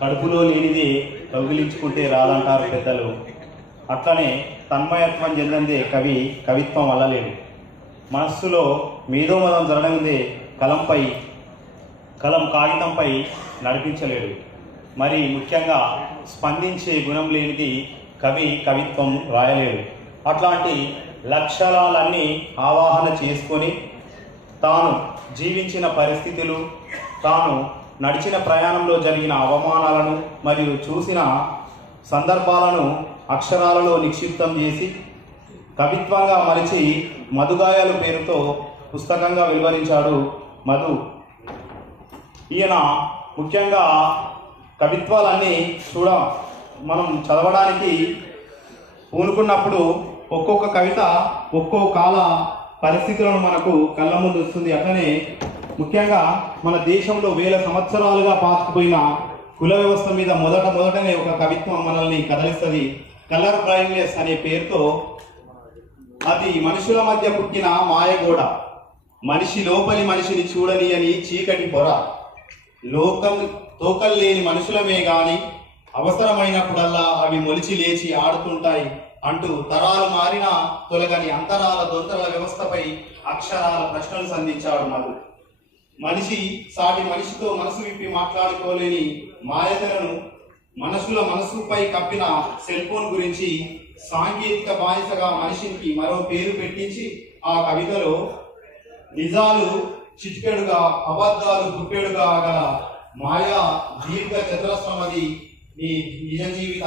కడుపులో లేనిది కౌగిలించుకుంటే రాదంటారు పెద్దలు. అట్లనే తన్మయత్వం చెందిందే కవి కవిత్వం వల్లలేడు మనస్సులో మేధోమదం జరగనిదే కలంపై కలం కాగితంపై నడిపించలేడు. మరి ముఖ్యంగా స్పందించే గుణం లేనిది కవి కవిత్వం రాయలేడు. అట్లాంటి లక్షణాలన్నీ ఆవాహన చేసుకొని తాను జీవించిన పరిస్థితులు తాను నడిచిన ప్రయాణంలో జరిగిన అవమానాలను మరియు చూసిన సందర్భాలను అక్షరాలలో నిక్షిప్తం చేసి కవిత్వంగా మలిచి మధుగాయాలు పేరుతో పుస్తకంగా వెలువరించాడు మధు. ఈయన ముఖ్యంగా కవిత్వాలన్నీ చూడ మనం చదవడానికి పూనుకున్నప్పుడు ఒక్కొక్క కవిత ఒక్కో కాల పరిస్థితులను మనకు కళ్ళ ముందు వస్తుంది. అట్లనే ముఖ్యంగా మన దేశంలో వేల సంవత్సరాలుగా పాతుకుపోయిన కుల వ్యవస్థ మీద మొదట మొదటనే ఒక కవిత్వం మనల్ని కదలిస్తుంది. కలర్ బ్లైండ్నెస్ అనే పేరుతో అది మనుషుల మధ్య పుట్టిన మాయగోడ. మనిషి లోపలి మనిషిని చూడని అని చీకటి పొర. లోకం తోకలు లేని మనుషులమే గాని అవసరమైనప్పుడల్లా అవి మొలిచి లేచి ఆడుతుంటాయి అంటూ తరాలు మారిన తొలగని అంతరాల దొంతల వ్యవస్థపై అక్షరాల ప్రశ్నలు సంధించాడు మధు. మనిషి సాటి మనిషితో మనసు విప్పి మాట్లాడుకోలేని మాయతలను మనసుల మనసుపై కప్పిన సెల్ ఫోన్ గురించి సాంకేతిక బానిసగా మనిషికి మరో పేరు పెట్టించి ఆ కవితలో నిజాలు చిటికెడుగా అబద్ధాలు గుప్పెడుగా గల మాయా దీర్ఘ చతురస్రమది నీ నిజ జీవిత